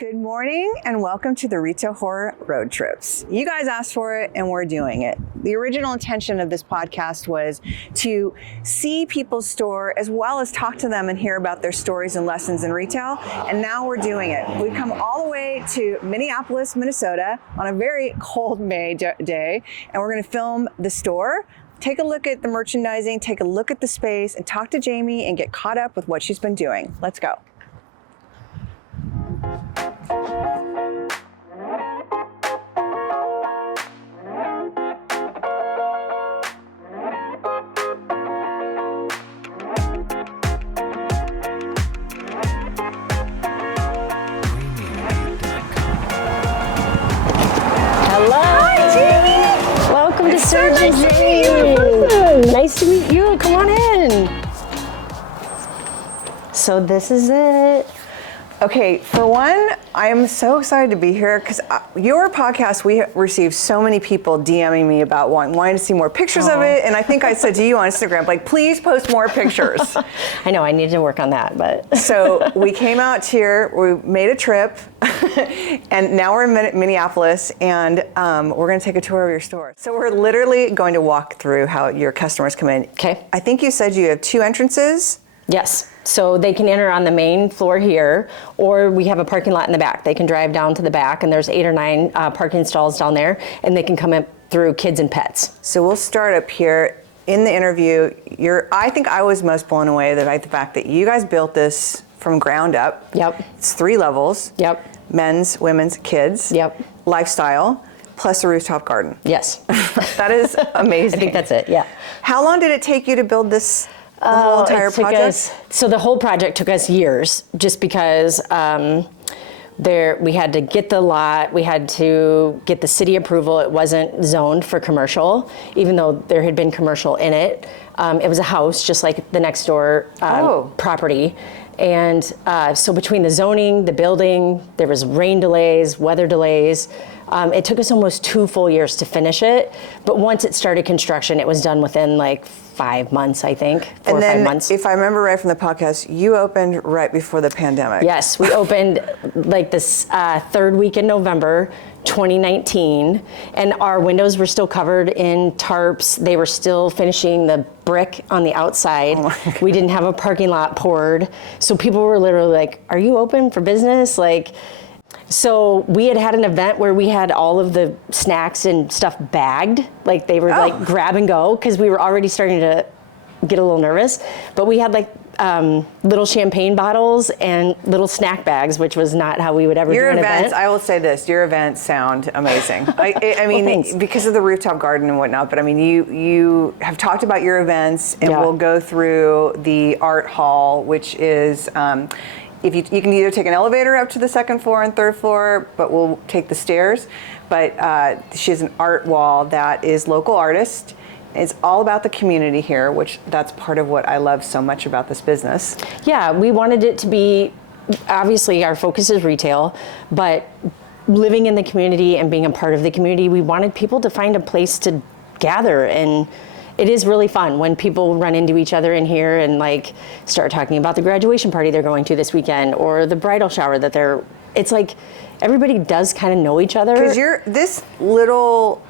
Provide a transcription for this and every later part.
Good morning and welcome to the Retail Horror Road Trips. You guys asked for it and we're doing it. The original intention of this podcast was to see people's store as well as talk to them and hear about their stories and lessons in retail. And now we're doing it. We've come all the way to Minneapolis, Minnesota on a very cold May day, and we're going to film the store, take a look at the merchandising, take a look at the space, and talk to Jamie and get caught up with what she's been doing. Let's go. Nice to meet you. Come on in. So this is it. Okay, for one, I am so excited to be here because your podcast, we received so many people DMing me about wanting to see more pictures of it. And I think I said to you on Instagram, like, please post more pictures. I know, I need to work on that, but. So we came out here, we made a trip, and now we're in Minneapolis, and we're going to take a tour of your store. So we're literally going to walk through how your customers come in. Okay. I think you said you have 2 entrances. Yes. So they can enter on the main floor here, or we have a parking lot in the back. They can drive down to the back, and there's 8 or 9 parking stalls down there, and they can come in through kids and pets. So we'll start up here. In the interview, I think I was most blown away by the fact that you guys built this from ground up. Yep. It's 3 levels. Yep. Men's, women's, kids. Yep. Lifestyle, plus a rooftop garden. Yes. That is amazing. I think that's it, yeah. How long did it take you to build this? The whole entire project? So the whole project took us years, just because we had to get the lot, we had to get the city approval. It wasn't zoned for commercial, even though there had been commercial in it. It was a house, just like the next door property. And so between the zoning, the building, there was rain delays, weather delays. It took us almost 2 full years to finish it. But once it started construction, it was done within like 5 months, I think, 4 or 5 months. If I remember right from the podcast, you opened right before the pandemic. Yes, we opened like this 3rd week in November, 2019, and our windows were still covered in tarps. They were still finishing the brick on the outside. Oh, we didn't have a parking lot poured. So people were literally like, are you open for business? So we had an event where we had all of the snacks and stuff bagged, like they were like grab and go, because we were already starting to get a little nervous. But we had like little champagne bottles and little snack bags, which was not how we would ever do an event. I will say this, your events sound amazing. I mean, well, because of the rooftop garden and whatnot, but I mean, you have talked about your events, and we'll go through the art hall, which is, if you can either take an elevator up to the 2nd floor and 3rd floor, but we'll take the stairs. But she has an art wall that is local artist. It's all about the community here, which that's part of what I love so much about this business. Yeah, we wanted it to be, obviously our focus is retail, but living in the community and being a part of the community, we wanted people to find a place to gather. And it is really fun when people run into each other in here and like start talking about the graduation party they're going to this weekend, or the bridal shower it's like everybody does kind of know each other. Because this little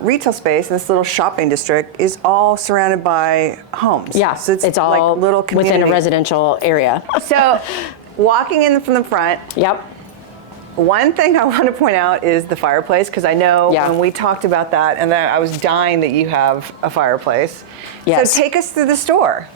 retail space and this little shopping district is all surrounded by homes. Yeah, so it's all like little community within a residential area. So walking in from the front. Yep. One thing I want to point out is the fireplace, because I know when we talked about that, and then I was dying that you have a fireplace. Yes. So take us through the store.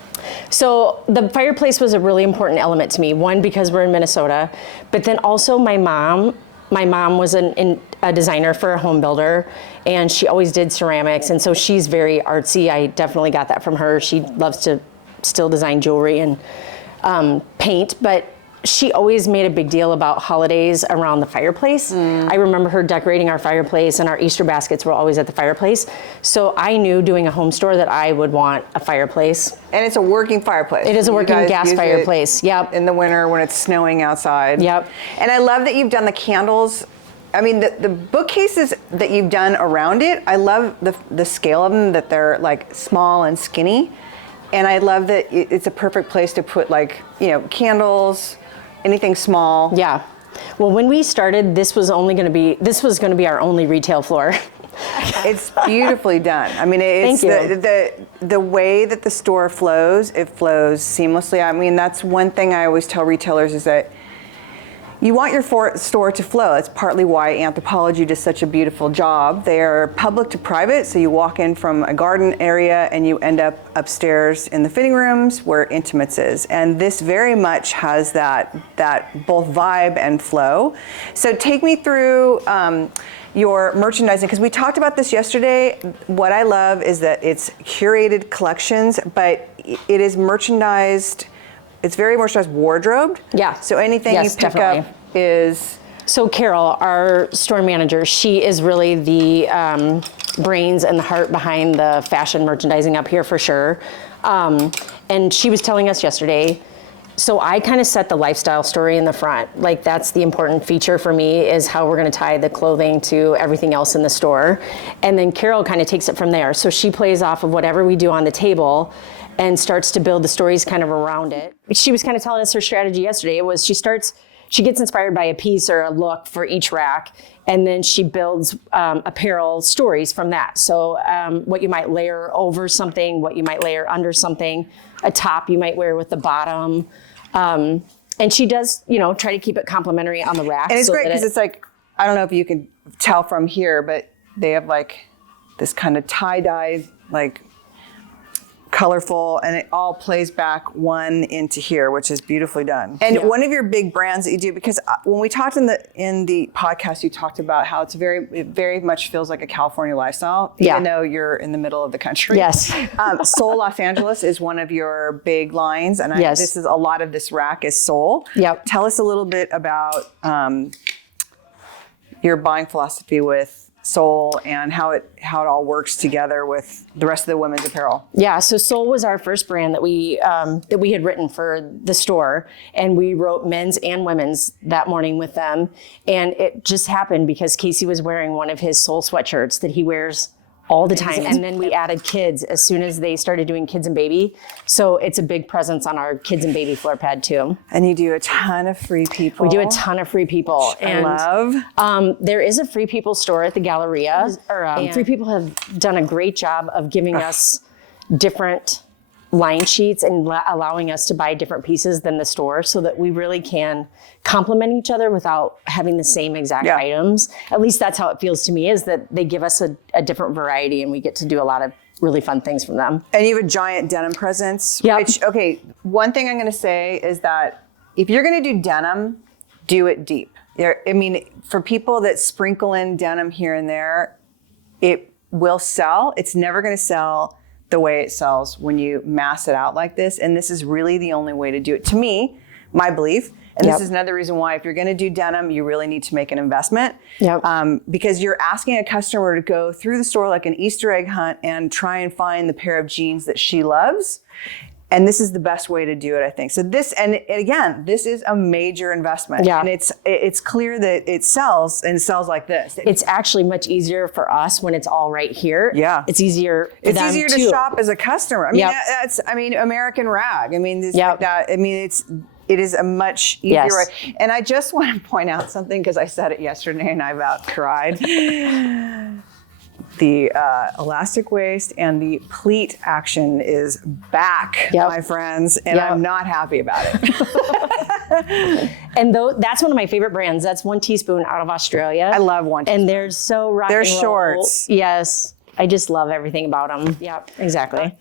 So the fireplace was a really important element to me. One, because we're in Minnesota, but then also my mom was a designer for a home builder, and she always did ceramics, and so she's very artsy. I definitely got that from her. She loves to still design jewelry and paint, but she always made a big deal about holidays around the fireplace. I remember her decorating our fireplace, and our Easter baskets were always at the fireplace. So I knew doing a home store that I would want a fireplace. And it's a working fireplace. It is a working gas fireplace, yep. In the winter when it's snowing outside. Yep. And I love that you've done the candles. I mean, the bookcases that you've done around it, I love the scale of them, that they're like small and skinny. And I love that it's a perfect place to put, like, candles, anything small. Yeah. Well, when we started, this was going to be our only retail floor. It's beautifully done. I mean, it's the way that the store flows, it flows seamlessly. I mean, that's one thing I always tell retailers is that you want your store to flow. That's partly why Anthropologie does such a beautiful job. They are public to private, so you walk in from a garden area and you end up upstairs in the fitting rooms where Intimates is. And this very much has that both vibe and flow. So take me through your merchandising, because we talked about this yesterday. What I love is that it's curated collections, but it is merchandised. It's very merchandised wardrobed. Yeah. So anything you pick up is. So Carol, our store manager, she is really the brains and the heart behind the fashion merchandising up here for sure. And she was telling us yesterday, so I kind of set the lifestyle story in the front. Like that's the important feature for me, is how we're going to tie the clothing to everything else in the store. And then Carol kind of takes it from there. So she plays off of whatever we do on the table and starts to build the stories kind of around it. She was kind of telling us her strategy yesterday. It was she gets inspired by a piece or a look for each rack, and then she builds apparel stories from that. So what you might layer over something, what you might layer under something, a top you might wear with the bottom. And she does, try to keep it complimentary on the rack. And it's great because it's like, I don't know if you can tell from here, but they have like this kind of tie-dye, like colorful, and it all plays back one into here, which is beautifully done. And one of your big brands that you do, because when we talked in the podcast, you talked about how it very much feels like a California lifestyle, even though you're in the middle of the country. Yes. Soul Los Angeles is one of your big lines, and this is a lot of this rack is Soul. Yep. Tell us a little bit about your buying philosophy with Soul and how it all works together with the rest of the women's apparel. Yeah, so Soul was our first brand that we had written for the store, and we wrote men's and women's that morning with them. And it just happened because Casey was wearing one of his Soul sweatshirts that he wears all the time. And then we added kids as soon as they started doing kids and baby. So it's a big presence on our kids and baby floor pad too. And you do a ton of free people. We do a ton of free people. Which I love. There is a free people store at the Galleria. Free people have done a great job of giving us different line sheets and allowing us to buy different pieces than the store, so that we really can complement each other without having the same exact items. At least that's how it feels to me, is that they give us a different variety and we get to do a lot of really fun things from them. And you have a giant denim presence. Yep. Which, okay, one thing I'm going to say is that if you're going to do denim, do it deep. I mean, for people that sprinkle in denim here and there, it will sell. It's never going to sell the way it sells when you mass it out like this. And this is really the only way to do it, to me, my belief. And this is another reason why, if you're going to do denim, you really need to make an investment. Because you're asking a customer to go through the store like an Easter egg hunt and try and find the pair of jeans that she loves. And this is the best way to do it, I think. So this, and again, this is a major investment. And it's clear that it sells, and sells like this. It's actually much easier for us when it's all right here. It's easier for them easier to shop as a customer. I mean, American Rag. I mean, like that. I mean, it is a much easier way. And I just want to point out something, because I said it yesterday and I about cried. The elastic waist and the pleat action is back, my friends, and I'm not happy about it. And that's one of my favorite brands. That's One Teaspoon out of Australia. I love One Teaspoon. And they're so rock and roll. They're shorts. Yes. I just love everything about them. Yep, exactly.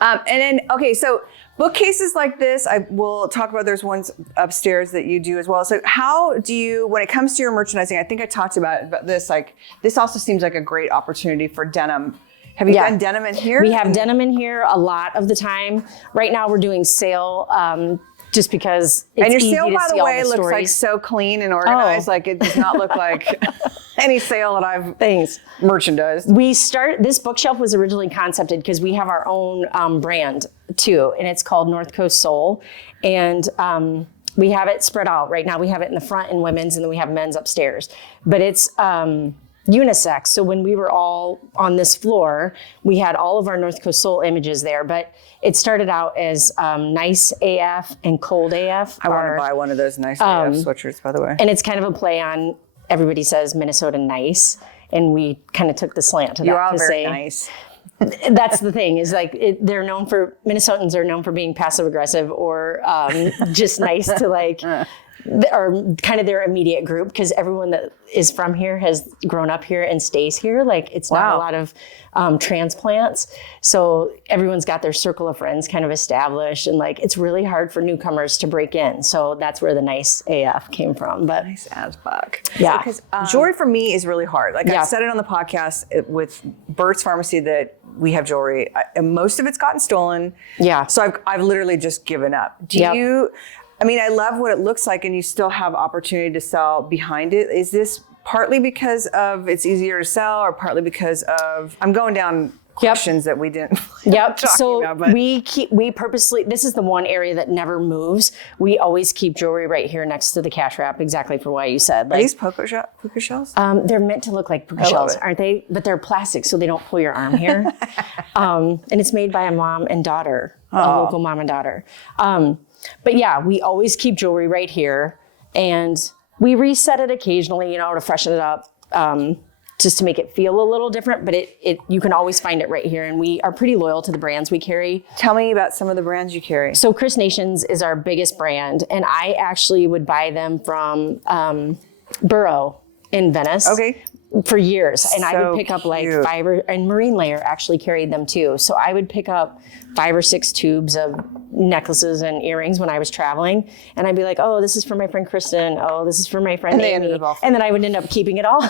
And then, okay, so bookcases like this, I will talk about, there's ones upstairs that you do as well. So how do you, when it comes to your merchandising, I think I talked about this, like, this also seems like a great opportunity for denim. Have you done denim in here? We have denim in here a lot of the time. Right now we're doing sale, just because it's and your easy sale, to by see the all way, the looks stories. like so clean and organized. Like, it does not look like any sale that I've merchandised. This bookshelf was originally concepted because we have our own brand too, and it's called North Coast Soul. And we have it spread out. Right now we have it in the front in women's, and then we have men's upstairs. But it's, unisex. So when we were all on this floor, we had all of our North Coast Soul images there, but it started out as Nice AF and Cold AF. I want to buy one of those Nice AF sweatshirts, by the way. And it's kind of a play on, everybody says Minnesota nice, and we kind of took the slant to that. You are to very say, nice. That's the thing, is like Minnesotans are known for being passive aggressive or just nice to like, or kind of their immediate group, because everyone that is from here has grown up here and stays here. Like it's not a lot of transplants. So everyone's got their circle of friends kind of established, and like it's really hard for newcomers to break in. So that's where the Nice AF came from. But nice as fuck. Yeah. Because jewelry for me is really hard. Like I said it on the podcast with Burt's Pharmacy that we have jewelry, and most of it's gotten stolen. Yeah. So I've literally just given up. I mean, I love what it looks like, and you still have opportunity to sell behind it. Is this partly because of it's easier to sell, or partly because of I'm going down questions that we didn't. So about, we purposely, this is the one area that never moves. We always keep jewelry right here next to the cash wrap, exactly for what you said. Like, are these puka shells? They're meant to look like puka shells, aren't they? But they're plastic, so they don't pull your arm here. And it's made by a mom and daughter, a local mom and daughter. But yeah, we always keep jewelry right here, and we reset it occasionally, to freshen it up, just to make it feel a little different. But you can always find it right here, and we are pretty loyal to the brands we carry. Tell me about some of the brands you carry. So Chris Nations is our biggest brand, and I actually would buy them from Burrow in Venice. Okay. For years, and I would So pick up like cute. 5 and Marine Layer actually carried them too. So I would pick up 5 or 6 tubes of necklaces and earrings when I was traveling, and I'd be like, "Oh, this is for my friend Kristen. Oh, this is for my friend Amy." And then I would end up keeping it all.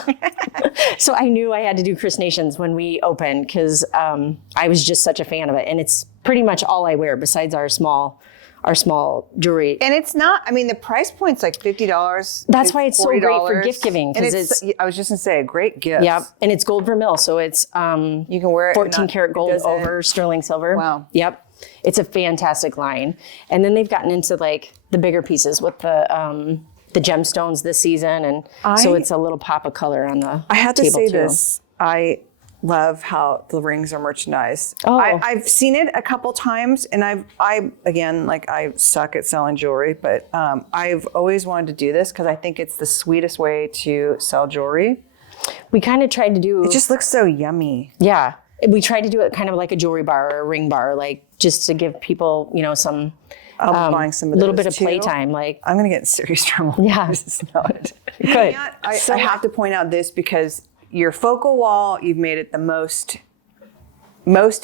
So I knew I had to do Chris Nations when we opened, because I was just such a fan of it, and it's pretty much all I wear besides our small jewelry. And it's not, I mean, the price point's like $50. That's why it's so great for gift giving. And I was just gonna say, a great gift. Yep, and it's gold vermil, so it's you can wear it 14 karat gold over sterling silver. Wow. Yep, it's a fantastic line. And then they've gotten into like the bigger pieces with the gemstones this season, and so it's a little pop of color on the I have to table say too. this. I love how the rings are merchandised. Oh. I've seen it a couple times, and I again, like I suck at selling jewelry, but I've always wanted to do this because I think it's the sweetest way to sell jewelry. We kind of tried to do. It just looks so yummy. Yeah, we tried to do it kind of like a jewelry bar or a ring bar, like just to give people, some. I'll be buying some of little those bit of too. playtime, like. I'm gonna get in serious trouble. Yeah. Just know it. Good. I have to point out this because your focal wall, you've made it the most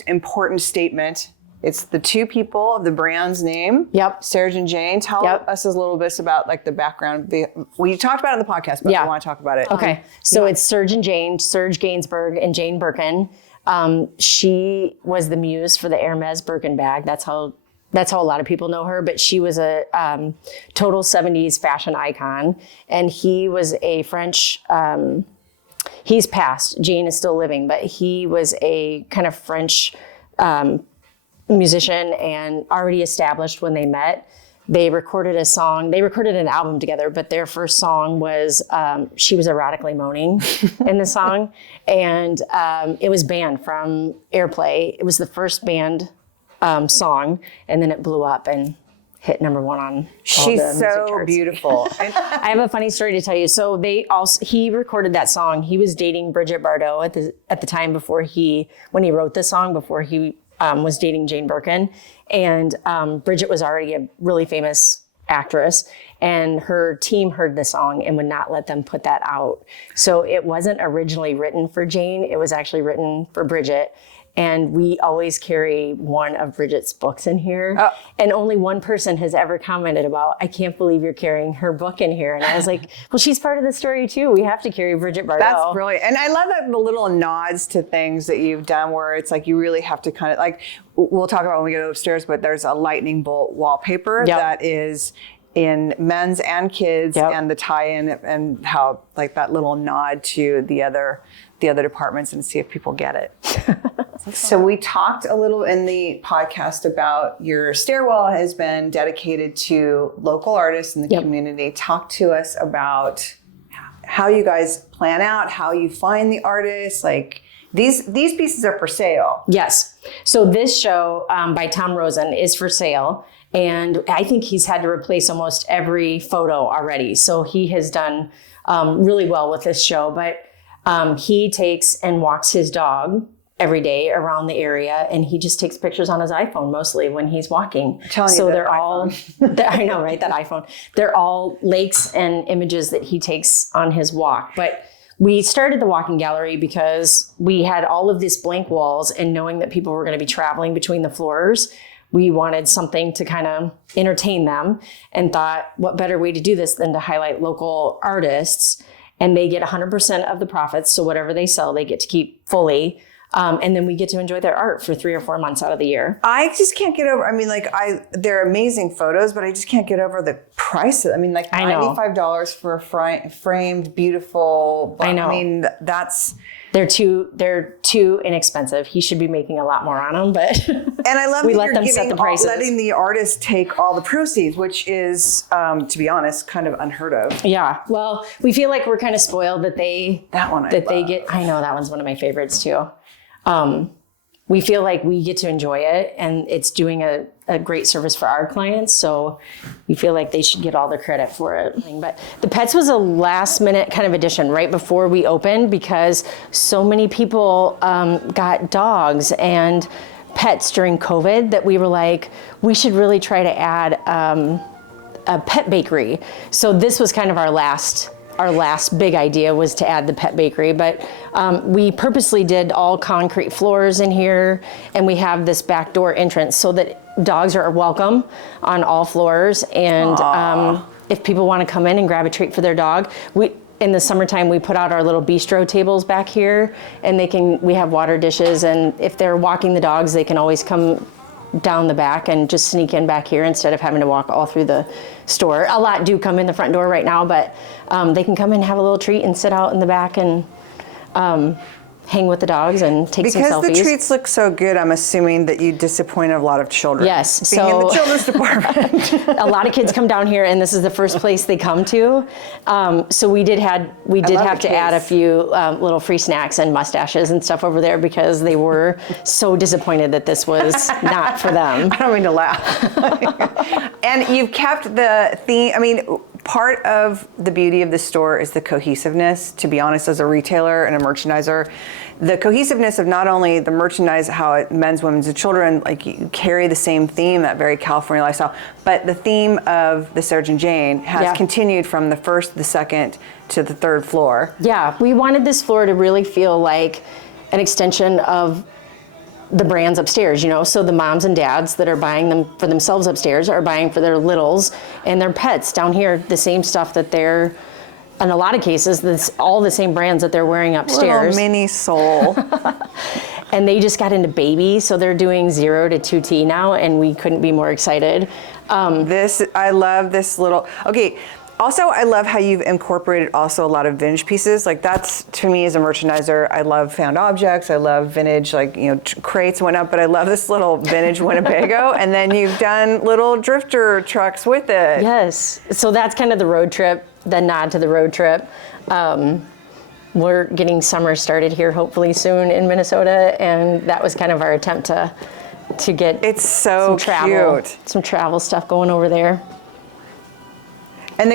important statement. It's the 2 people of the brand's name. Yep. Serge and Jane. Tell us a little bit about like the background. We talked about it in the podcast, but I want to talk about it. Okay. So it's Serge and Jane, Serge Gainsbourg and Jane Birkin. She was the muse for the Hermes Birkin bag. That's how a lot of people know her, but she was a total 70s fashion icon. And he was a French, he's passed, Jane is still living, but he was a kind of French musician and already established when they met. They recorded an album together, but their first song was, she was erotically moaning in the song. And it was banned from airplay. It was the first banned song, and then it blew up and hit #1 on She's all the music so charts. beautiful. I have a funny story to tell you. So he recorded that song. He was dating Bridget Bardot at the time when he wrote the song, before he was dating Jane Birkin. And Bridget was already a really famous actress, and her team heard the song and would not let them put that out. So it wasn't originally written for Jane. It was actually written for Bridget. And we always carry one of Bridget's books in here. Oh. And only one person has ever commented about, "I can't believe you're carrying her book in here." And I was like, well, she's part of the story too. We have to carry Bridget Bardot. That's brilliant. And I love the little nods to things that you've done where it's like you really have to kind of like, we'll talk about when we go upstairs, but there's a lightning bolt wallpaper that is in men's and kids, and the tie-in and how like that little nod to the other departments, and see if people get it. So we talked a little in the podcast about your stairwell has been dedicated to local artists in the community. Talk to us about how you guys plan out, how you find the artists, like these pieces are for sale. Yes. So this show by Tom Rosen is for sale. And I think he's had to replace almost every photo already. So he has done really well with this show. But he takes and walks his dog every day around the area, and he just takes pictures on his iPhone mostly when he's walking. So they're all, I know, right? That iPhone. They're all lakes and images that he takes on his walk. But we started the walking gallery because we had all of these blank walls, and knowing that people were going to be traveling between the floors, we wanted something to kind of entertain them, and thought, what better way to do this than to highlight local artists, and they get 100% of the profits. So whatever they sell, they get to keep fully. And then we get to enjoy their art for 3 or 4 months out of the year. I just can't get over, I mean, like they're amazing photos, but I just can't get over the prices. I mean, like $95 for a framed, beautiful, I know. I mean, they're too inexpensive. He should be making a lot more on them, but and I love we that let you're them set the prices. letting the artist take all the proceeds, which is, to be honest, kind of unheard of. Yeah. Well, we feel like we're kind of spoiled that they get. I know that one's one of my favorites too. We feel like we get to enjoy it, and it's doing a great service for our clients. So we feel like they should get all the credit for it. But the pets was a last minute kind of addition right before we opened, because so many people got dogs and pets during COVID that we were like, we should really try to add a pet bakery. So this was kind of our last big idea, was to add the pet bakery, but we purposely did all concrete floors in here, and we have this back door entrance so that dogs are welcome on all floors. And if people want to come in and grab a treat for their dog, in the summertime, we put out our little bistro tables back here, and we have water dishes, and if they're walking the dogs, they can always come down the back and just sneak in back here instead of having to walk all through the store. A lot do come in the front door right now, but they can come in and have a little treat and sit out in the back and hang with the dogs and take some selfies. Because the treats look so good, I'm assuming that you disappoint a lot of children. Yes. Being in the children's department. A lot of kids come down here, and this is the first place they come to. So we did have to add a few little free snacks and mustaches and stuff over there, because they were so disappointed that this was not for them. I don't mean to laugh. And you've kept the theme. I mean, part of the beauty of the store is the cohesiveness, to be honest, as a retailer and a merchandiser. The cohesiveness of not only the merchandise, how it men's, women's, and children, like you carry the same theme, that very California lifestyle, but the theme of the Sarah and Jane has continued from the first, the second, to the third floor. Yeah, we wanted this floor to really feel like an extension of the brands upstairs, so the moms and dads that are buying them for themselves upstairs are buying for their littles and their pets down here, the same stuff that they're, in a lot of cases, that's all the same brands that they're wearing upstairs. Little mini soul. And they just got into baby, so they're doing 0 to 2T now, and we couldn't be more excited. I love this little, okay. Also, I love how you've incorporated also a lot of vintage pieces. Like that's, to me as a merchandiser, I love found objects. I love vintage, like, crates and whatnot, but I love this little vintage Winnebago. And then you've done little drifter trucks with it. Yes. So that's kind of the road trip, the nod to the road trip. We're getting summer started here hopefully soon in Minnesota. And that was kind of our attempt to get some travel stuff going over there. And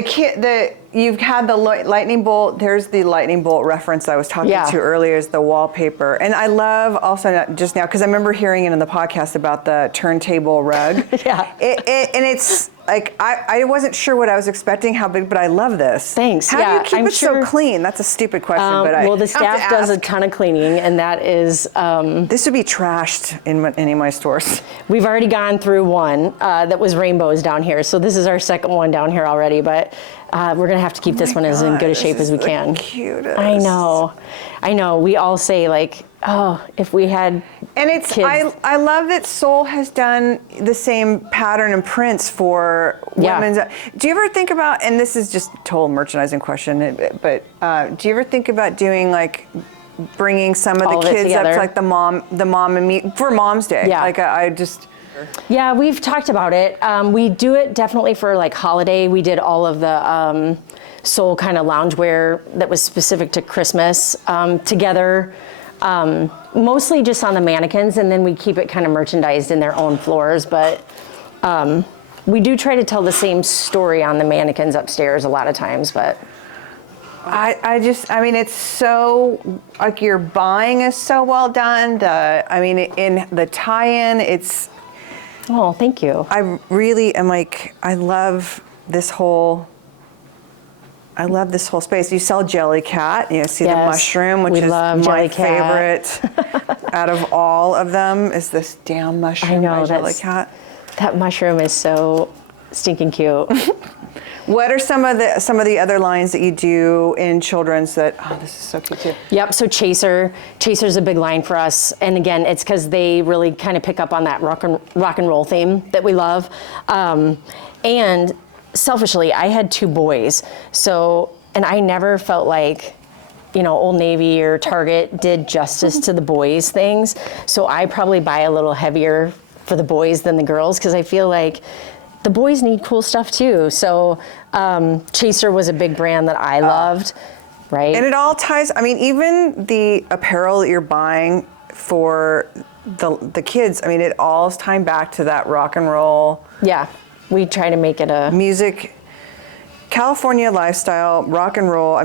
you've had the lightning bolt. There's the lightning bolt reference I was talking to earlier, is the wallpaper. And I love also just now, because I remember hearing it in the podcast about the turntable rug. Yeah. And it's like, I wasn't sure what I was expecting, how big, but I love this. Thanks. How do you keep it so clean? That's a stupid question, but well, the staff does a ton of cleaning, and that is... this would be trashed in any of my stores. We've already gone through one that was rainbows down here, so this is our second one down here already, but we're going to have to keep this one as in good a shape as we can. Cutest. I know. We all say, like, oh, if we had kids. I love that Soul has done the same pattern and prints for women's. Do you ever think about, and this is just a total merchandising question, but do you ever think about doing like bringing some of the kids up to like the mom and me for Mom's Day? Yeah. Like I just. Yeah, we've talked about it. We do it definitely for like holiday. We did all of the soul kind of loungewear that was specific to Christmas together. Mostly just on the mannequins, and then we keep it kind of merchandised in their own floors. But we do try to tell the same story on the mannequins upstairs a lot of times. But I mean, it's so, like, your buying is so well done. In the tie-in, it's... Oh, thank you. I really am like, I love this whole space. You sell Jellycat. You see the mushroom, which is my favorite out of all of them, is this damn mushroom by Jellycat. That mushroom is so stinking cute. What are some of the other lines that you do in children's that, oh, this is so cute too? Yep, so Chaser's a big line for us. And again, it's because they really kind of pick up on that rock and roll theme that we love. And selfishly, I had 2 boys. And I never felt like, Old Navy or Target did justice to the boys things. So I probably buy a little heavier for the boys than the girls, because I feel like the boys need cool stuff too. So Chaser was a big brand that I loved, right? And it all ties, I mean, even the apparel that you're buying for the kids, I mean, it all is tying back to that rock and roll. Yeah, we try to make it a... music, California lifestyle, rock and roll. I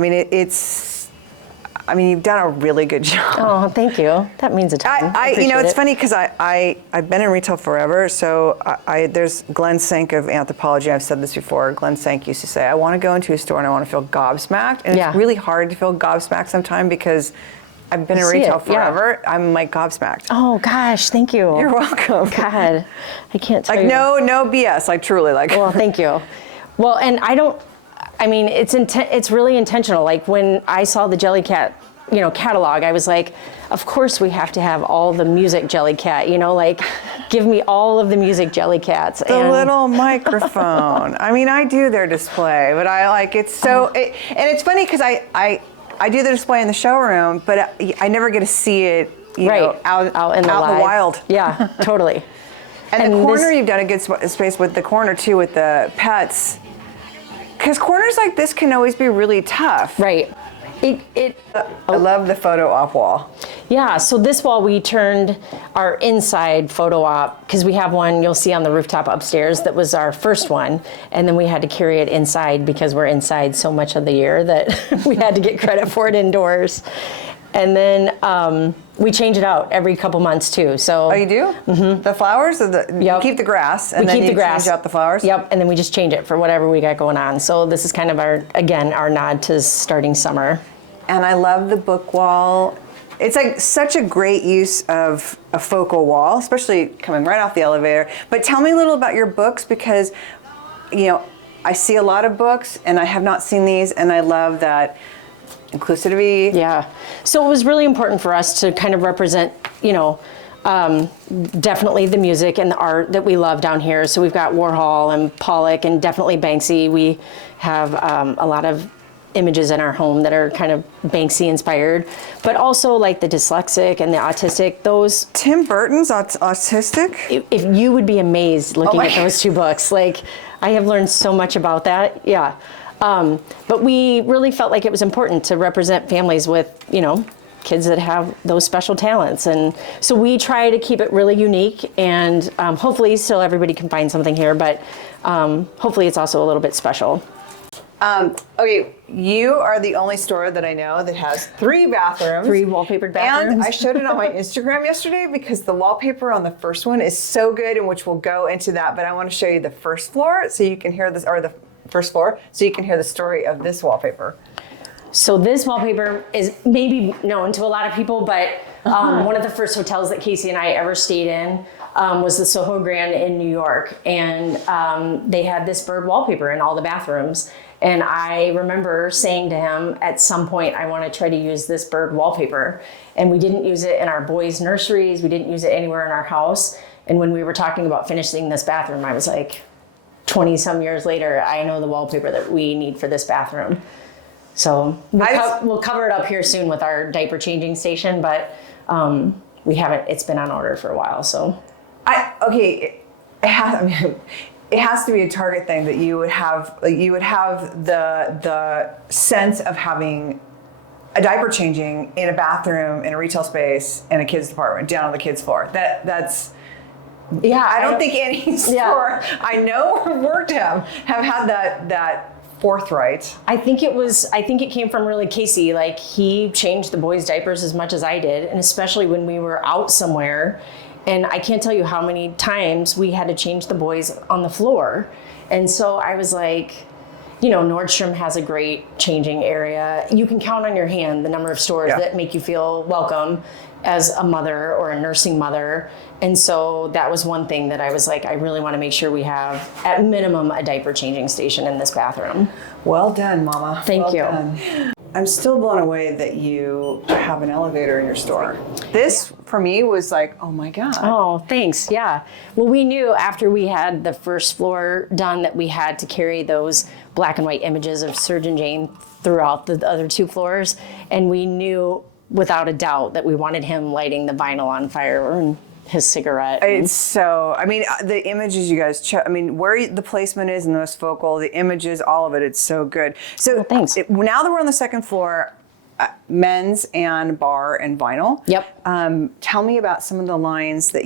mean, you've done a really good job. Oh, thank you. That means a ton. It's funny because I've been in retail forever. So there's Glenn Sank of Anthropology. I've said this before. Glenn Sank used to say, I want to go into a store and I want to feel gobsmacked. And it's really hard to feel gobsmacked sometimes because I've been in retail forever. Yeah. I'm like gobsmacked. Oh gosh, thank you. You're welcome. God, I can't tell you. Like no BS. Like truly, like. Well, thank you. Well, and it's really intentional. Like when I saw the Jellycat, catalog, I was like, of course we have to have all the music Jellycat, like give me all of the music Jellycats. The little microphone. I mean, I do their display, but I like it's so, and it's funny because I do the display in the showroom, but I never get to see it, out in the wild. Yeah, totally. And the corner, you've done a good space with the corner too, with the pets. Because corners like this can always be really tough. Right. I love the photo op wall. Yeah, so this wall we turned our inside photo op, because we have one you'll see on the rooftop upstairs that was our first one, and then we had to carry it inside because we're inside so much of the year that we had to get credit for it indoors. And then we change it out every couple months too. So you do? Mm-hmm. The flowers, or you keep the grass, and then you change out the flowers. Yep, and then we just change it for whatever we got going on. So this is kind of our nod to starting summer. And I love the book wall. It's like such a great use of a focal wall, especially coming right off the elevator. But tell me a little about your books, because I see a lot of books and I have not seen these, and I love that inclusivity. Yeah. So it was really important for us to kind of represent, definitely the music and the art that we love down here. So we've got Warhol and Pollock and definitely Banksy. We have a lot of images in our home that are kind of Banksy inspired, but also like the dyslexic and the autistic, those. Tim Burton's autistic? If you would be amazed looking at those 2 books. Like, I have learned so much about that. Yeah. But we really felt like it was important to represent families with, kids that have those special talents. And so we try to keep it really unique, and hopefully still everybody can find something here, but hopefully it's also a little bit special. Okay, you are the only store that I know that has 3 bathrooms. 3 wallpapered bathrooms. And I showed it on my Instagram yesterday because the wallpaper on the first one is so good, and which we'll go into that, but I want to show you the first floor so you can hear this, or the first floor, so you can hear the story of this wallpaper. So this wallpaper is maybe known to a lot of people, but one of the first hotels that Casey and I ever stayed in was the Soho Grand in New York, and they had this bird wallpaper in all the bathrooms. And I remember saying to him at some point, I want to try to use this bird wallpaper. And we didn't use it in our boys' nurseries. We didn't use it anywhere in our house. And when we were talking about finishing this bathroom, I was like, 20 some years later, I know the wallpaper that we need for this bathroom. So we'll cover it up here soon with our diaper changing station, but we haven't, it's been on order for a while, so. it has to be a Target thing that you would have the sense of having a diaper changing in a bathroom, in a retail space, in a kids department, down on the kids floor. That's I don't think any store I know or worked have had that forthright. I think it came from really Casey. Like, he changed the boys' diapers as much as I did, and especially when we were out somewhere. And I can't tell you how many times we had to change the boys on the floor. And so I was like, Nordstrom has a great changing area. You can count on your hand the number of stores that make you feel welcome as a mother or a nursing mother. And so that was one thing that I was like, I really want to make sure we have, at minimum, a diaper changing station in this bathroom. Well done, Mama. Thank you. Done. I'm still blown away that you have an elevator in your store. This, for me, was like, oh my God. Oh, thanks. Yeah. Well, we knew after we had the first floor done that we had to carry those black and white images of Surgeon Jane throughout the other 2 floors. And we knew without a doubt that we wanted him lighting the vinyl on fire and his cigarette. It's so, the images you guys where the placement is and the most focal, the images, all of it, it's so good. So thanks. Now that we're on the second floor, men's and bar and vinyl. Yep. Tell me about some of the lines that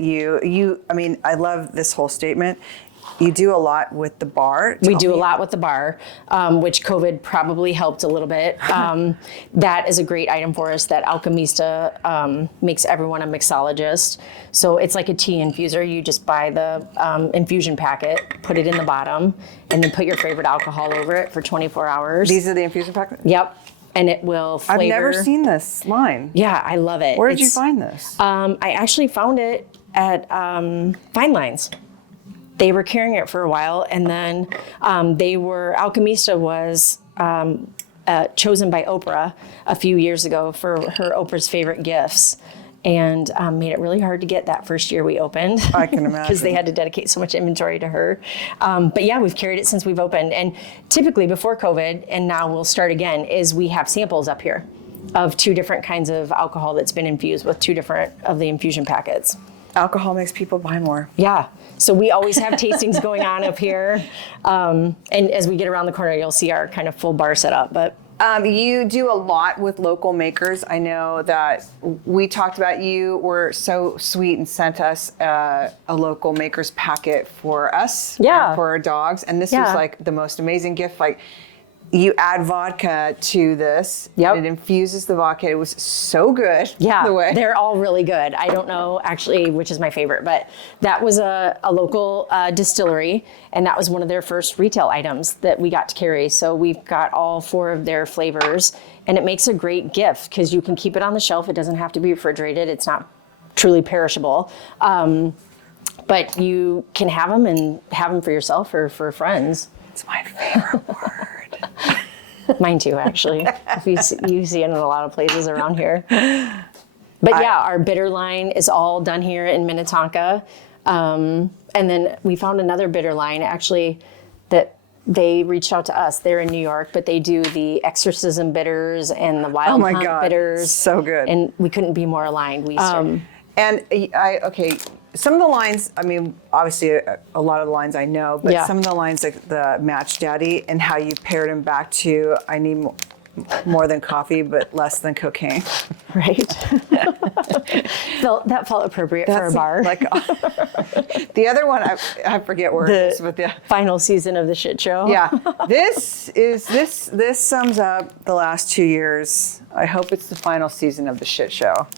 I love this whole statement. You do a lot with the bar. We do a lot with the bar, which COVID probably helped a little bit. That is a great item for us. That Alchemista makes everyone a mixologist. So it's like a tea infuser. You just buy the infusion packet, put it in the bottom, and then put your favorite alcohol over it for 24 hours. These are the infusion packets? Yep. And it will flavor. I've never seen this line. Yeah, I love it. Where did you find this? I actually found it at Fine Lines. They were carrying it for a while, and then Alchemista was chosen by Oprah a few years ago for her Oprah's favorite gifts, and made it really hard to get that first year we opened. I can imagine. Because they had to dedicate so much inventory to her. But yeah, we've carried it since we've opened. And typically before COVID, and now we'll start again, is we have samples up here of 2 different kinds of alcohol that's been infused with 2 different of the infusion packets. Alcohol makes people buy more. Yeah. So we always have tastings going on up here. And as we get around the corner, you'll see our kind of full bar setup. But you do a lot with local makers. I know that we talked about, you were so sweet and sent us a local maker's packet for us, and for our dogs. And this was like the most amazing gift. Like, you add vodka to this, and it infuses the vodka. It was so good. Yeah, the way. They're all really good. I don't know actually which is my favorite, but that was a local distillery, and that was one of their first retail items that we got to carry. So we've got all 4 of their flavors, and it makes a great gift because you can keep it on the shelf. It doesn't have to be refrigerated. It's not truly perishable. But you can have them for yourself or for friends. It's my favorite word. Mine too, actually. You see it in a lot of places around here. But our bitter line is all done here in Minnetonka. And then we found another bitter line, actually, that they reached out to us. They're in New York, but they do the exorcism bitters and the wild hunt bitters. So good. And we couldn't be more aligned. Some of the lines, obviously a lot of the lines I know, but some of the lines, like the Match Daddy and how you paired him back to, I need more than coffee, but less than cocaine. Right. That felt appropriate for a bar. Like, the other one, I forget where it is, but the final season of the shit show. Yeah. This sums up the last 2 years. I hope it's the final season of the shit show.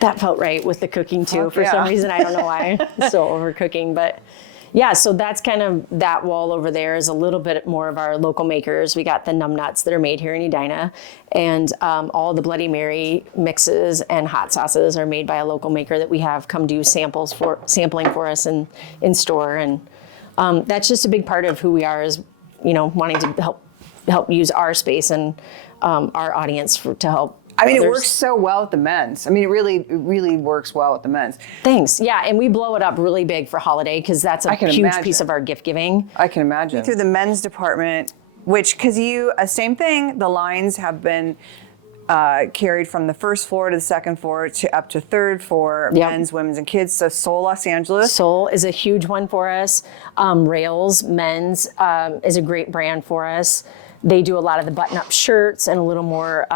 That felt right with the cooking too. For some reason, I don't know why. Still overcooking, but yeah. So that's kind of that wall over there is a little bit more of our local makers. We got the numb nuts that are made here in Edina, and all the Bloody Mary mixes and hot sauces are made by a local maker that we have come do sampling for us in store, and that's just a big part of who we are, is wanting to help use our space and our audience to help. It works so well with the men's. It really works well with the men's. Thanks. Yeah, and we blow it up really big for holiday because that's a huge piece of our gift giving. I can imagine. Through the men's department, which, because same thing, the lines have been carried from the first floor to the second floor to up to third for men's, women's, and kids. So Soul Los Angeles. Soul is a huge one for us. Rails Men's is a great brand for us. They do a lot of the button-up shirts and a little more,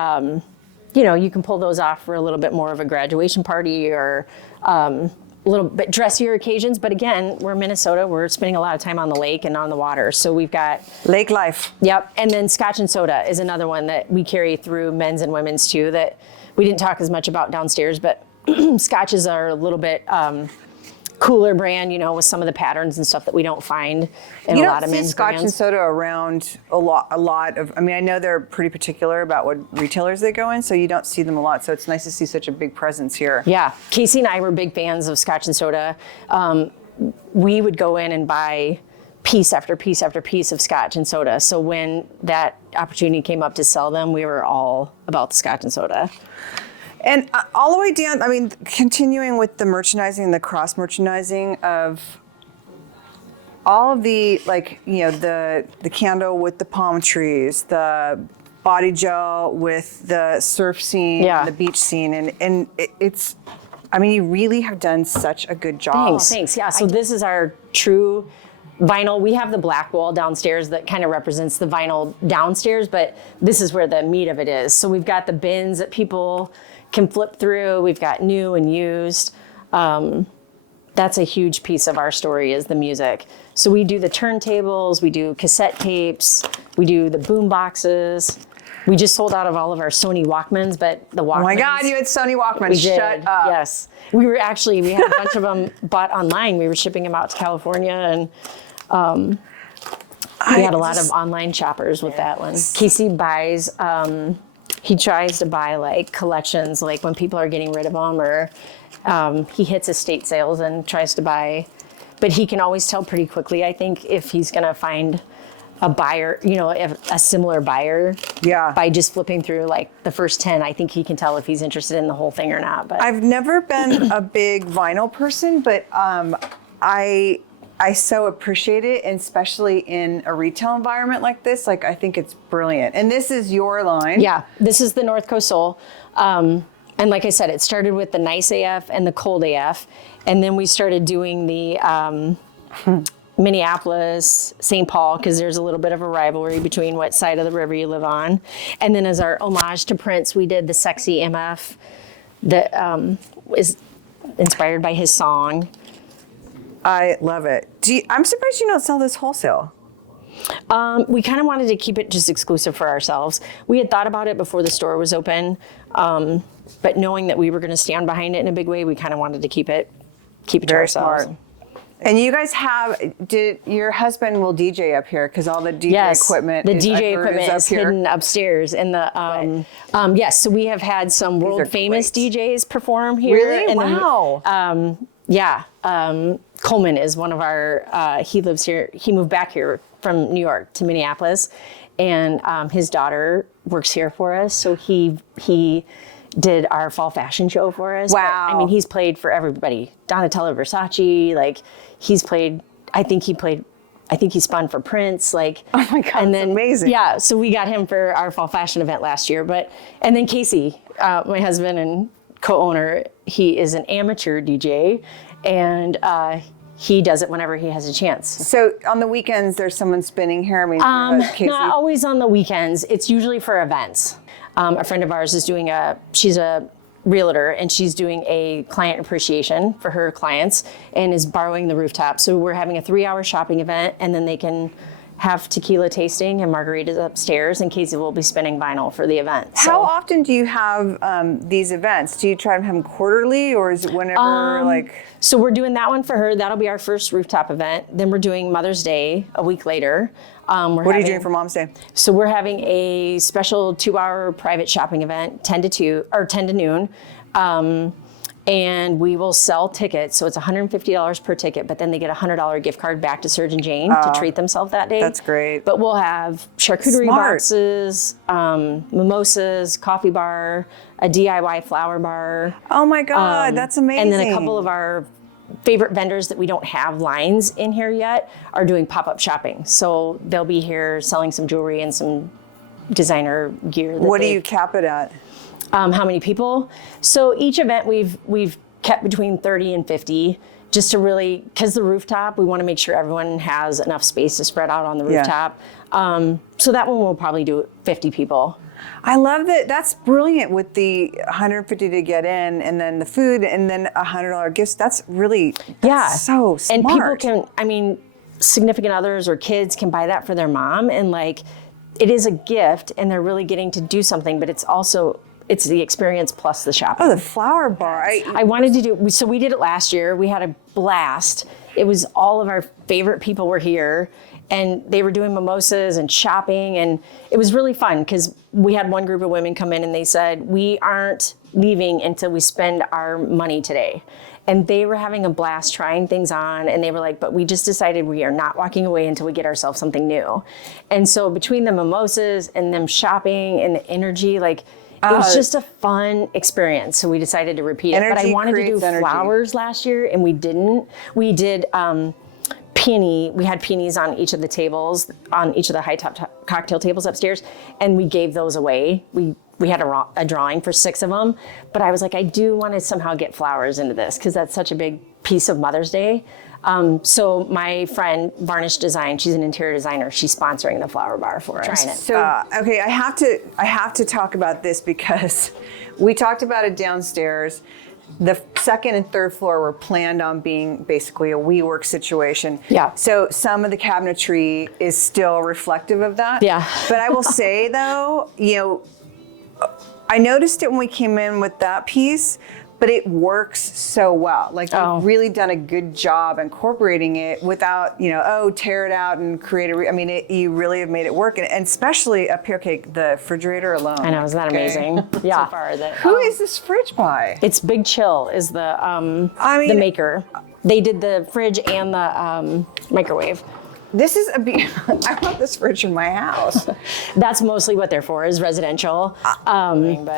you can pull those off for a little bit more of a graduation party or a little bit dressier occasions. But again, we're in Minnesota. We're spending a lot of time on the lake and on the water. So we've got Lake life. Yep. And then Scotch and Soda is another one that we carry through men's and women's too, that we didn't talk as much about downstairs, but Scotches are a little bit cooler brand, with some of the patterns and stuff that we don't find in a lot of men's Scotch brands. and Soda around a lot of, I know they're pretty particular about what retailers they go in, so you don't see them a lot. So it's nice to see such a big presence here. Yeah. Casey and I were big fans of Scotch and Soda. We would go in and buy piece after piece after piece of Scotch and Soda. So when that opportunity came up to sell them, we were all about the Scotch and Soda. And all the way down, continuing with the merchandising, the cross merchandising of all of the, the candle with the palm trees, the body gel with the surf scene, the beach scene. And it's, you really have done such a good job. Thanks. Yeah. So this is our true vinyl. We have the black wall downstairs that kind of represents the vinyl downstairs, but this is where the meat of it is. So we've got the bins that people can flip through. We've got new and used. That's a huge piece of our story is the music. So we do the turntables, we do cassette tapes, we do the boom boxes. We just sold out of all of our Sony Walkmans, but the Walkmans. Oh my God, you had Sony Walkmans. We Shut up. Yes. We had a bunch of them bought online. We were shipping them out to California, and we had a lot of online shoppers with that one. Casey buys, he tries to buy like collections, like when people are getting rid of them, or he hits estate sales and tries to buy, but he can always tell pretty quickly, I think, if he's gonna find a buyer, a similar buyer. Yeah. By just flipping through like the first 10, I think he can tell if he's interested in the whole thing or not. But I've never been a big vinyl person, but I so appreciate it, and especially in a retail environment like this. I think it's brilliant. And this is your line. Yeah, this is the North Coast Soul. And like I said, it started with the nice AF and the cold AF. And then we started doing the Minneapolis, St. Paul, because there's a little bit of a rivalry between what side of the river you live on. And then as our homage to Prince, we did the Sexy MF that is inspired by his song. I love it. I'm surprised you don't sell this wholesale. We kind of wanted to keep it just exclusive for ourselves. We had thought about it before the store was open, but knowing that we were going to stand behind it in a big way, we kind of wanted to keep it to Very ourselves. smart. And you guys your husband will DJ up here because all the DJ equipment the is, DJ equipment up is here. hidden upstairs in the yes, so we have had some world famous great. DJs perform here. Really? And Wow. Coleman is one of our he lives here. He moved back here from New York to Minneapolis, and his daughter works here for us, so he did our fall fashion show for us. Wow. But, he's played for everybody. Donatella Versace, he's played, I think he spun for Prince, Oh my God, and then, that's amazing. Yeah, so we got him for our fall fashion event last year. And then Casey, my husband and co-owner, he is an amateur DJ, and he does it whenever he has a chance. So on the weekends, there's someone spinning here. Casey. Not always on the weekends. It's usually for events. A friend of ours is she's a realtor, and she's doing a client appreciation for her clients and is borrowing the rooftop. So we're having a 3-hour shopping event, and then they can have tequila tasting and margaritas upstairs, and Casey will be spinning vinyl for the event. How often do you have these events? Do you try to have them quarterly, or is it whenever So we're doing that one for her. That'll be our first rooftop event. Then we're doing Mother's Day a week later. What are you doing for Mom's Day? So we're having a special 2-hour private shopping event, 10 to noon. And we will sell tickets. So it's $150 per ticket, but then they get a $100 gift card back to Surgeon Jane to treat themselves that day. That's great. But we'll have charcuterie boxes, mimosas, coffee bar, a DIY flower bar. Oh my God, that's amazing. And then a couple of our favorite vendors that we don't have lines in here yet are doing pop-up shopping. So they'll be here selling some jewelry and some designer gear. What do you cap it at? How many people? So each event we've kept between 30 and 50, just to really, because the rooftop, we want to make sure everyone has enough space to spread out on the rooftop. So that one we'll probably do 50 people. I love that. That's brilliant with the 150 to get in, and then the food, and then $100 gifts. That's really so smart. And people can, I mean, significant others or kids can buy that for their mom, and like, it is a gift, and they're really getting to do something. But it's also the experience plus the shopping. Oh, the flower bar. I wanted to do. So we did it last year. We had a blast. It was all of our favorite people were here. And they were doing mimosas and shopping, and it was really fun because we had one group of women come in and they said, we aren't leaving until we spend our money today. And they were having a blast trying things on, and they were like, but we just decided we are not walking away until we get ourselves something new. And so between the mimosas and them shopping and the energy, like, it was just a fun experience. So we decided to repeat it. But I wanted to do flowers last year, and we didn't. We did peony. We had peonies on each of the tables, on each of the high top cocktail tables upstairs, and we gave those away. We had a drawing for 6 of them, but I was like, I do want to somehow get flowers into this because that's such a big piece of Mother's Day. So my friend Varnish Design, she's an interior designer. She's sponsoring the flower bar for us. So okay, I have to talk about this because we talked about it downstairs. The second and third floor were planned on being basically a WeWork situation. Yeah. So some of the cabinetry is still reflective of that. Yeah. But I will say though, I noticed it when we came in with that piece, but it works so well. Like you've really done a good job incorporating it without, tear it out and create you really have made it work. And especially up here, okay, the refrigerator alone. I know, isn't that amazing? Yeah. So far, who is this fridge by? It's Big Chill is the maker. They did the fridge and the microwave. This is I want this fridge in my house. That's mostly what they're for, is residential. And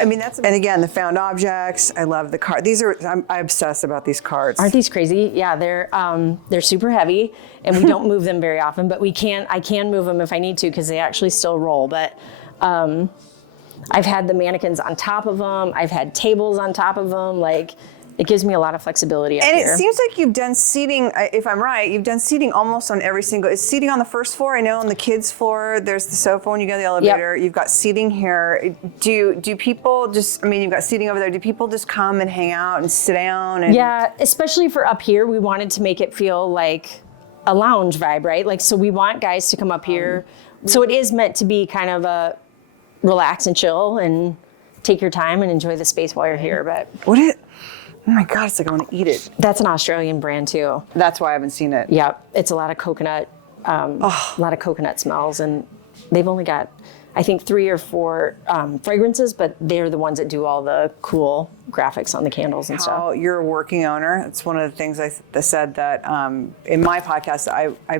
again, the found objects. I love the card. I'm obsessed about these cards. Aren't these crazy? Yeah, they're super heavy, and we don't move them very often. But I can move them if I need to because they actually still roll. But I've had the mannequins on top of them. I've had tables on top of them. Like, it gives me a lot of flexibility up here. And it seems like you've done seating, if I'm right, you've done seating almost on every single, is seating on the first floor? I know on the kids' floor, there's the sofa when you go to the elevator. Yep. You've got seating here. Do people just, you've got seating over there. Do people just come and hang out and sit down? Yeah, especially for up here, we wanted to make it feel like a lounge vibe, right? Like, so we want guys to come up here. So it is meant to be kind of a relax and chill and take your time and enjoy the space while you're here. But oh my God, it's like I want to eat it. That's an Australian brand too. That's why I haven't seen it. Yeah, it's a lot of coconut, a lot of coconut smells, and they've only got, I think, 3 or 4 fragrances, but they're the ones that do all the cool graphics on the candles and stuff. You're a working owner. It's one of the things I said that in my podcast, I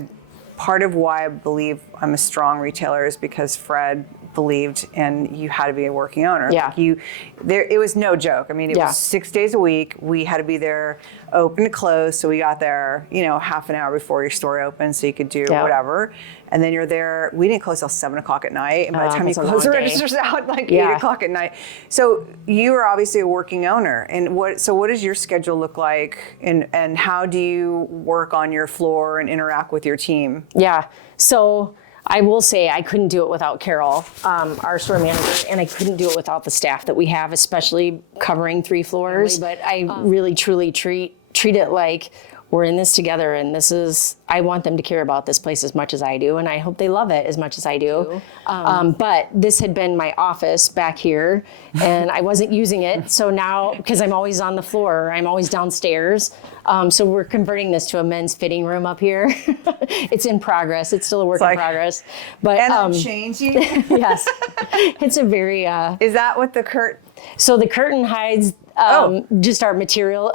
part of why I believe I'm a strong retailer is because Fred believed and you had to be a working owner. Yeah. Like it was no joke. It was 6 days a week. We had to be there open to close. So we got there, half an hour before your store opened so you could do whatever. And then you're there. We didn't close till 7 o'clock at night. And by the time you close the registers out, like 8 o'clock at night. So you are obviously a working owner. And what does your schedule look like? And how do you work on your floor and interact with your team? Yeah. So I will say I couldn't do it without Carol, our store manager, and I couldn't do it without the staff that we have, especially covering 3 floors. But I really, truly treat it like we're in this together, and I want them to care about this place as much as I do, and I hope they love it as much as I do. But this had been my office back here, and I wasn't using it. So now, because I'm always on the floor, I'm always downstairs. So we're converting this to a men's fitting room up here. It's in progress. It's still a work in progress. But I'm changing. Yes, it's a very. Is that what the curtain? So the curtain hides just our material,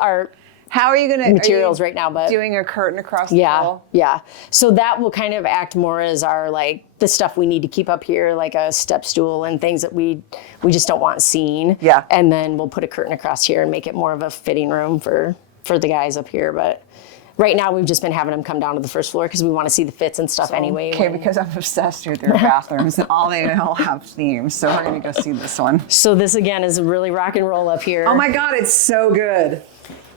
How are you going to materials right now? But doing a curtain across the wall? Yeah. So that will kind of act more as our the stuff we need to keep up here, like a step stool and things that we just don't want seen. Yeah. And then we'll put a curtain across here and make it more of a fitting room for the guys up here. But right now we've just been having them come down to the first floor because we want to see the fits and stuff anyway. Okay, because I'm obsessed with their bathrooms and they all have themes. So we're going to go see this one. So this again is really rock and roll up here. Oh my God, it's so good.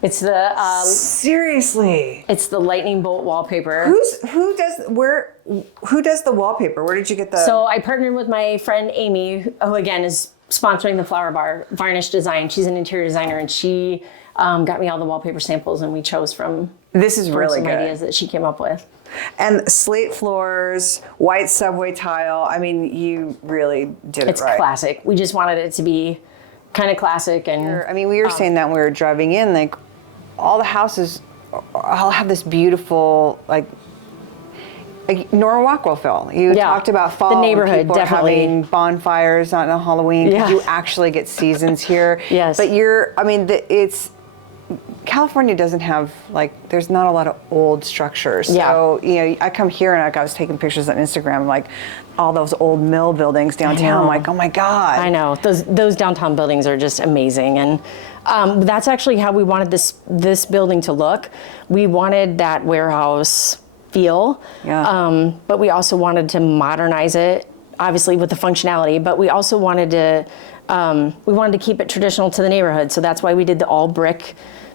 It's the seriously. It's the lightning bolt wallpaper. Who does the wallpaper? Where did you get the? So I partnered with my friend Amy, who again is sponsoring the Flower Bar Varnish Design. She's an interior designer, and she got me all the wallpaper samples, and we chose from. This is really some good. Ideas that she came up with. And slate floors, white subway tile. I mean, you really did it right. It's classic. We just wanted it to be kind of classic, and I mean, we were saying that when we were driving in, like all the houses all have this beautiful like Norman Rockwell feel. You talked about fall. The neighborhood, people definitely. Are having bonfires on Halloween. Yeah. You actually get seasons here. Yes. But it's California doesn't have there's not a lot of old structures. So I come here and I was taking pictures on Instagram like all those old mill buildings downtown. I'm like, oh my God. I know those downtown buildings are just amazing, and that's actually how we wanted this building to look. We wanted that warehouse feel, but we also wanted to modernize it, obviously with the functionality. But we also wanted to keep it traditional to the neighborhood. So that's why we did the all brick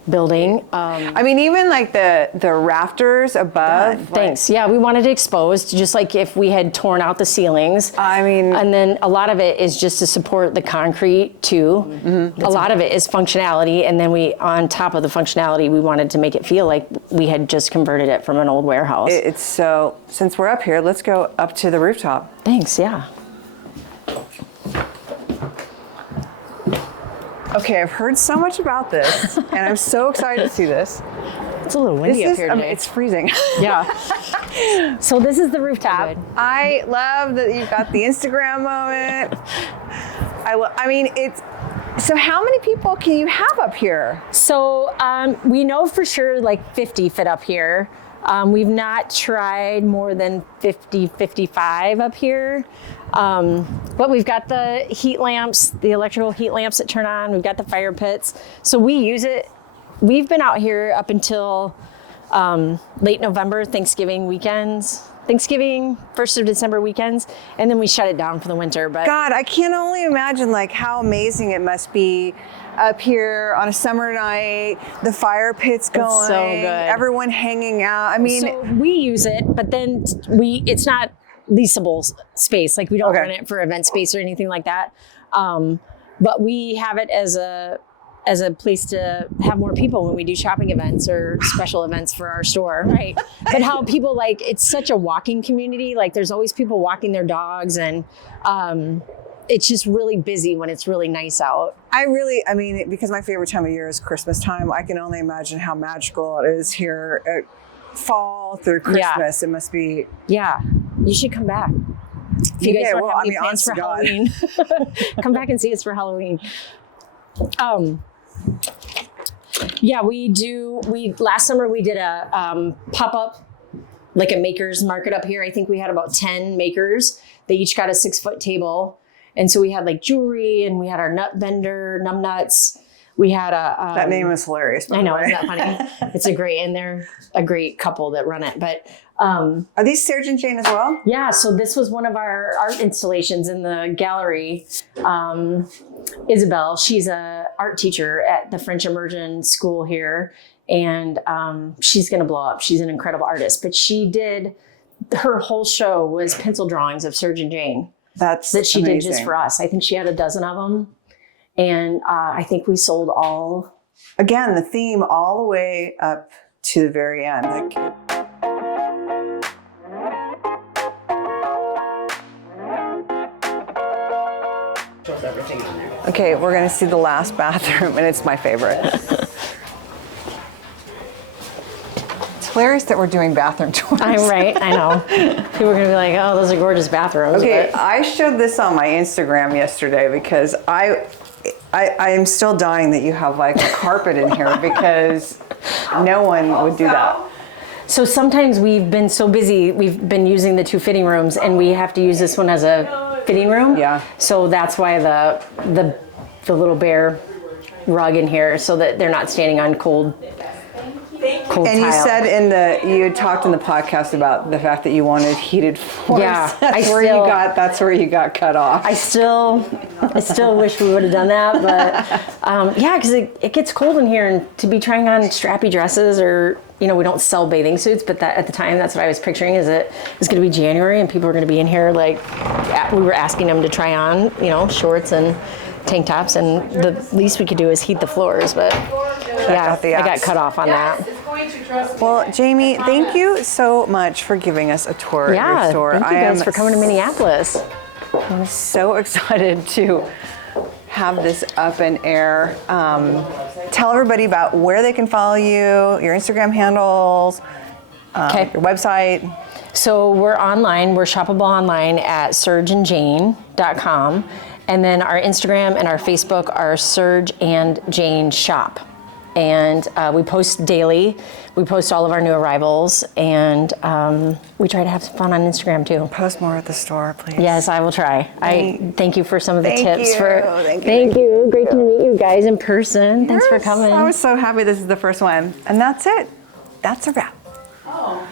building. I mean, even like the rafters above. Thanks. Yeah, we wanted it exposed, just like if we had torn out the ceilings. I mean, and then a lot of it is just to support the concrete too. Mm-hmm. A lot of it is functionality, and then on top of the functionality, we wanted to make it feel like we had just converted it from an old warehouse. Since we're up here, let's go up to the rooftop. Thanks. Yeah. Okay, I've heard so much about this, and I'm so excited to see this. It's a little windy up here today. It's freezing. Yeah. So this is the rooftop. I love that you've got the Instagram moment. So how many people can you have up here? So we know for sure like 50 fit up here. We've not tried more than 50, 55 up here. But we've got the heat lamps, the electrical heat lamps that turn on. We've got the fire pits. So we use it. We've been out here up until late November, Thanksgiving weekends. Thanksgiving, 1st of December weekends, and then we shut it down for the winter. But God, I can only imagine like how amazing it must be up here on a summer night, the fire pits going, it's so good. Everyone hanging out. I mean, so we use it, but then it's not leasable space. Like we don't rent it for event space or anything like that. But we have it as a place to have more people when we do shopping events or special events for our store, right? But how people it's such a walking community. Like there's always people walking their dogs, and it's just really busy when it's really nice out. Because my favorite time of year is Christmas time, I can only imagine how magical it is here at fall through Christmas. It must be. Yeah, you should come back. If you guys don't have any plans for Halloween, come back and see us for Halloween. Last summer we did a pop-up, like a maker's market up here. I think we had about 10 makers. They each got a 6-foot table. And so we had like jewelry, and we had our nut vendor, Num Nuts. We had that name is hilarious. I know, isn't that funny? And they're a great couple that run it. But are these Serge and Jane as well? Yeah, so this was one of our art installations in the gallery. Isabel, she's a art teacher at the French Immersion School here, and she's going to blow up. She's an incredible artist, but her whole show was pencil drawings of Serge and Jane. That she did just for us. I think she had a dozen of them, and I think we sold all. Again, the theme all the way up to the very end. Everything on there. Okay, we're going to see the last bathroom, and it's my favorite. It's hilarious that we're doing bathroom tours. I'm right, I know. People are going to be like, oh, those are gorgeous bathrooms. Okay, but I showed this on my Instagram yesterday because I am still dying that you have like a carpet in here because no one would do that. So sometimes we've been so busy, we've been using the 2 fitting rooms, and we have to use this one as a fitting room. Yeah. So that's why the little bear rug in here, so that they're not standing on cold cold And tile. you said you had talked in the podcast about the fact that you wanted heated floors. Yeah, that's where you got cut off. I still wish we would have done that, but yeah, because it gets cold in here, and to be trying on strappy dresses, or we don't sell bathing suits, but that at the time that's what I was picturing, is it was going to be January and people were going to be in here we were asking them to try on shorts and tank tops, and the least we could do is heat the floors, but yeah, I got cut off on that. Well, Jamie, thank you so much for giving us a tour of your store. Thank you guys for coming to Minneapolis. I'm so excited to have this up and air. Tell everybody about where they can follow you, your Instagram handles, your website. So we're online. We're shoppable online at surgeandjane.com. And then our Instagram and our Facebook are Surge and Jane Shop. And we post daily. We post all of our new arrivals, and we try to have some fun on Instagram too. Post more at the store, please. Yes, I will try. I thank you for some of the tips. Thank you. Great to meet you guys in person. Thanks for coming. I was so happy this is the first one. And that's it. That's a wrap. Oh.